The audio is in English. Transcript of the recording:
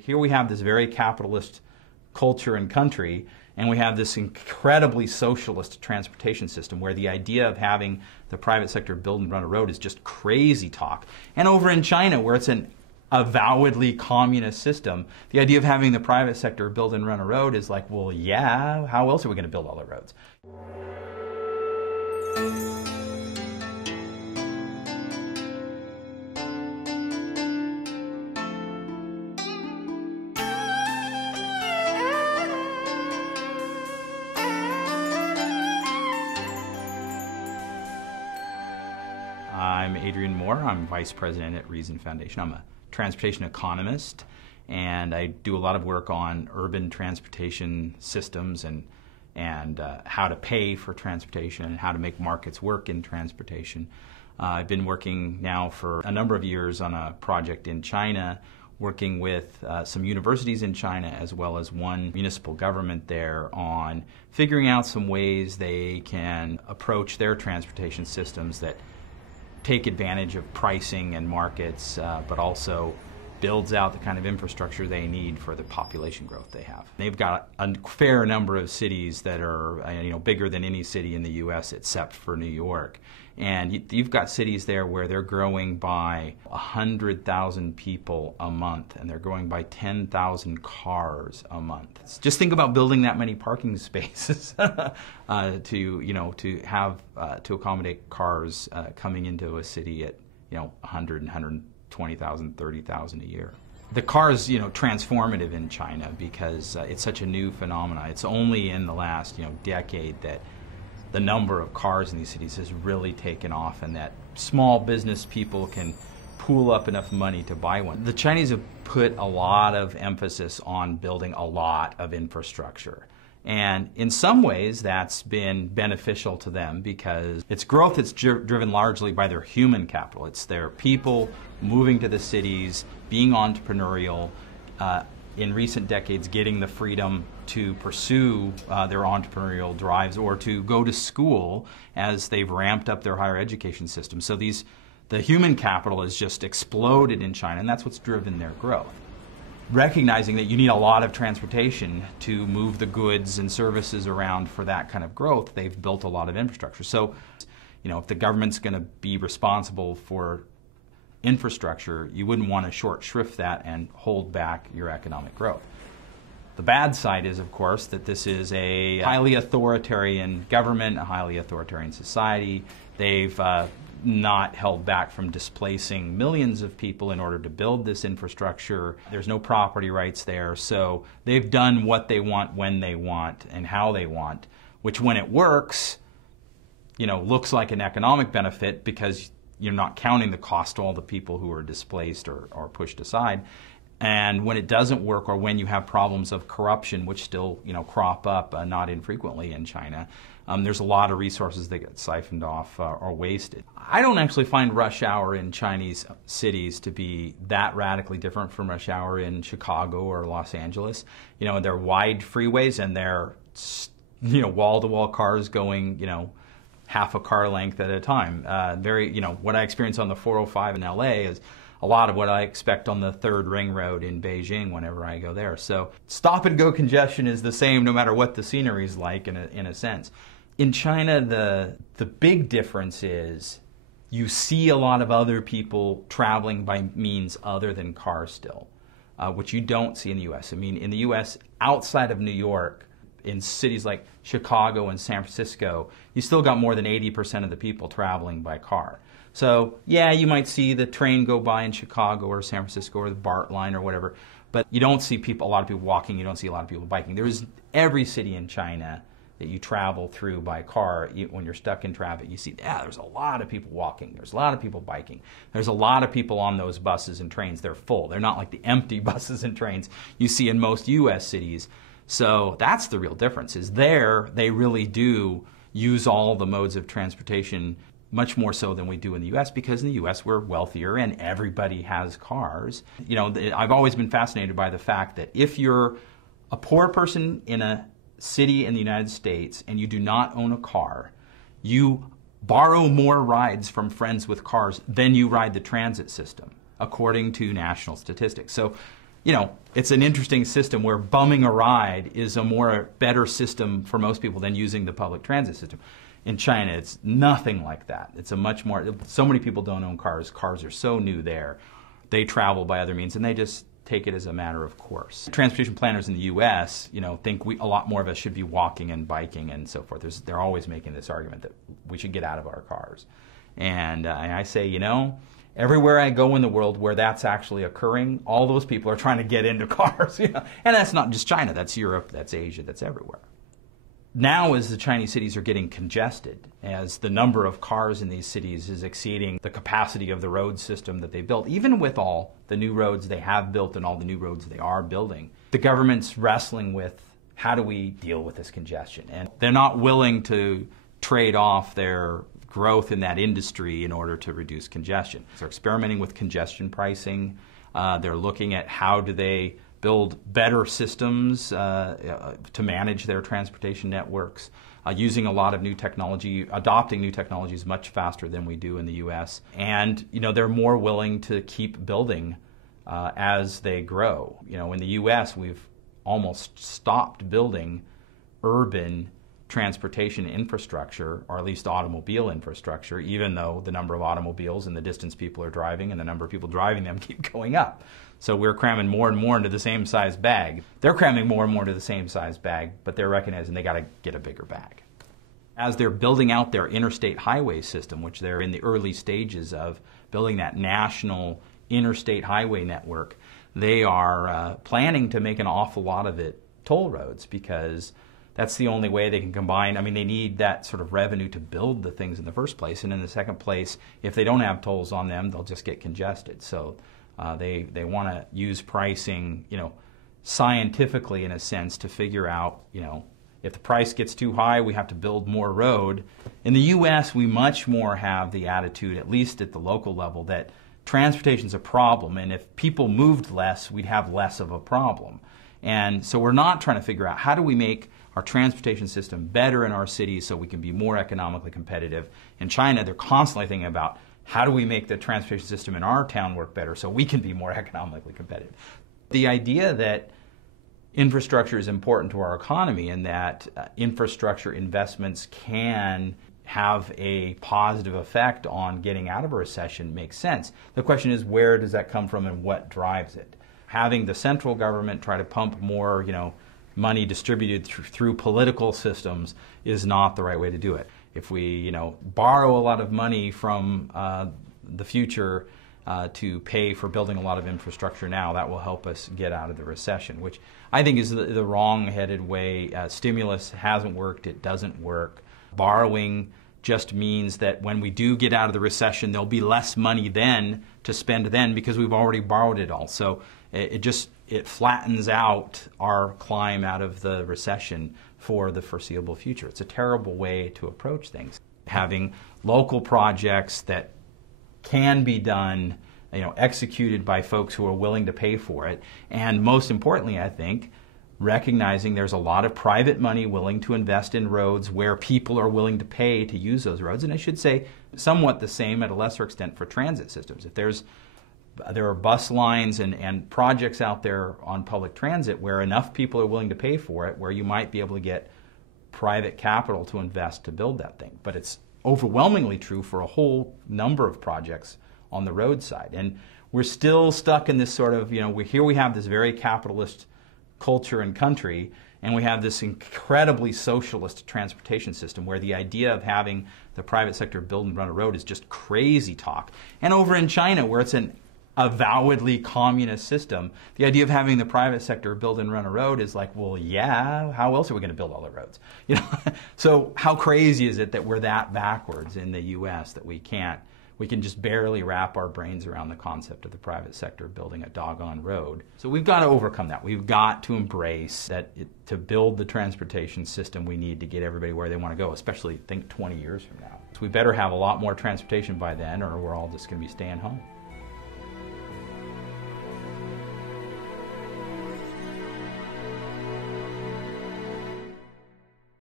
Here we have this very capitalist culture and country, and we have this incredibly socialist transportation system where the idea of having the private sector build and run a road is just crazy talk. And over in China, where it's an avowedly communist system, the idea of having the private sector build and run a road is like, well, yeah, how else are we going to build all the roads? I'm Adrian Moore. I'm Vice President at Reason Foundation. I'm a transportation economist, and I do a lot of work on urban transportation systems and how to pay for transportation and how to make markets work in transportation. I've been working now for a number of years on a project in China, working with some universities in China as well as one municipal government there on figuring out some ways they can approach their transportation systems that take advantage of pricing and markets, but also builds out the kind of infrastructure they need for the population growth they have. They've got a fair number of cities that are bigger than any city in the U.S. except for New York. And you've got cities there where they're growing by 100,000 people a month, and they're growing by 10,000 cars a month. Just think about building that many parking spaces to accommodate cars coming into a city at 100, 120,000, 30,000 a year. The car is transformative in China because it's such a new phenomenon. It's only in the last decade that the number of cars in these cities has really taken off, and that small business people can pool up enough money to buy one. The Chinese have put a lot of emphasis on building a lot of infrastructure. And in some ways that's been beneficial to them because it's growth that's driven largely by their human capital. It's their people moving to the cities, being entrepreneurial, in recent decades getting the freedom to pursue their entrepreneurial drives or to go to school as they've ramped up their higher education system. So the human capital has just exploded in China, and that's what's driven their growth. Recognizing that you need a lot of transportation to move the goods and services around for that kind of growth, they've built a lot of infrastructure. So, if the government's going to be responsible for infrastructure, you wouldn't want to short shrift that and hold back your economic growth. The bad side is, of course, that this is a highly authoritarian government, a highly authoritarian society. They've not held back from displacing millions of people in order to build this infrastructure. There's no property rights there, so they've done what they want when they want and how they want, which when it works, looks like an economic benefit because you're not counting the cost to all the people who are displaced or pushed aside. And when it doesn't work, or when you have problems of corruption, which still crop up not infrequently in China, there's a lot of resources that get siphoned off or wasted. I don't actually find rush hour in Chinese cities to be that radically different from rush hour in Chicago or Los Angeles. They're wide freeways, and they're wall-to-wall cars going half a car length at a time. What I experience on the 405 in LA is a lot of what I expect on the third ring road in Beijing whenever I go there. So stop and go congestion is the same no matter what the scenery is like in a sense. In China, the big difference is you see a lot of other people traveling by means other than cars still, which you don't see in the U.S. I mean, in the U.S., outside of New York, in cities like Chicago and San Francisco, you still got more than 80% of the people traveling by car. So yeah, you might see the train go by in Chicago or San Francisco or the BART line or whatever, but you don't see a lot of people walking, you don't see a lot of people biking. There's every city in China that you travel through by car, when you're stuck in traffic, you see, there's a lot of people walking, there's a lot of people biking, there's a lot of people on those buses and trains. They're full. They're not like the empty buses and trains you see in most U.S. cities. So that's the real difference, is there they really do use all the modes of transportation much more so than we do in the U.S., because in the U.S. we're wealthier and everybody has cars. I've always been fascinated by the fact that if you're a poor person in a city in the United States and you do not own a car, you borrow more rides from friends with cars than you ride the transit system, according to national statistics. So it's an interesting system where bumming a ride is a better system for most people than using the public transit system. In China, it's nothing like that. It's a much more, so many people don't own cars. Cars are so new there. They travel by other means, and they just take it as a matter of course. Transportation planners in the U.S., think a lot more of us should be walking and biking and so forth. They're always making this argument that we should get out of our cars. And I say, everywhere I go in the world where that's actually occurring, all those people are trying to get into cars. And that's not just China, that's Europe, that's Asia, that's everywhere. Now, as the Chinese cities are getting congested, as the number of cars in these cities is exceeding the capacity of the road system that they built, even with all the new roads they have built and all the new roads they are building, the government's wrestling with how do we deal with this congestion? And they're not willing to trade off their growth in that industry in order to reduce congestion. So they're experimenting with congestion pricing. They're looking at how do they build better systems to manage their transportation networks, using a lot of new technology, adopting new technologies much faster than we do in the U.S. And they're more willing to keep building as they grow. In the U.S. we've almost stopped building urban transportation infrastructure, or at least automobile infrastructure, even though the number of automobiles and the distance people are driving and the number of people driving them keep going up. So we're cramming more and more into the same size bag. They're cramming more and more into the same size bag, but they're recognizing they got to get a bigger bag. As they're building out their interstate highway system, which they're in the early stages of building that national interstate highway network, they are planning to make an awful lot of it toll roads, because that's the only way they can combine. They need that sort of revenue to build the things in the first place. And in the second place, if they don't have tolls on them, they'll just get congested. So they want to use pricing, scientifically in a sense, to figure out, if the price gets too high, we have to build more road. In the U.S., we much more have the attitude, at least at the local level, that transportation's a problem, and if people moved less, we'd have less of a problem. And so we're not trying to figure out how do we make our transportation system better in our cities so we can be more economically competitive. In China, they're constantly thinking about how do we make the transportation system in our town work better so we can be more economically competitive. The idea that infrastructure is important to our economy and that infrastructure investments can have a positive effect on getting out of a recession makes sense. The question is, where does that come from and what drives it? Having the central government try to pump more, money distributed through political systems is not the right way to do it. If we, borrow a lot of money from the future to pay for building a lot of infrastructure now, that will help us get out of the recession, which I think is the wrong-headed way. Stimulus hasn't worked. It doesn't work. Borrowing just means that when we do get out of the recession, there'll be less money then to spend then because we've already borrowed it all. So it flattens out our climb out of the recession for the foreseeable future. It's a terrible way to approach things. Having local projects that can be done, executed by folks who are willing to pay for it, and most importantly, I think, recognizing there's a lot of private money willing to invest in roads where people are willing to pay to use those roads. And I should say somewhat the same at a lesser extent for transit systems. If there are bus lines and projects out there on public transit where enough people are willing to pay for it, where you might be able to get private capital to invest to build that thing. But it's overwhelmingly true for a whole number of projects on the roadside. And we're still stuck in this sort of, here we have this very capitalist culture and country, and we have this incredibly socialist transportation system where the idea of having the private sector build and run a road is just crazy talk. And over in China, where it's an avowedly communist system, the idea of having the private sector build and run a road is like, well, yeah, how else are we going to build all the roads? So how crazy is it that we're that backwards in the U.S. that we can just barely wrap our brains around the concept of the private sector building a doggone road. So we've got to overcome that. We've got to embrace that to build the transportation system, we need to get everybody where they want to go, especially think 20 years from now. So we better have a lot more transportation by then, or we're all just going to be staying home.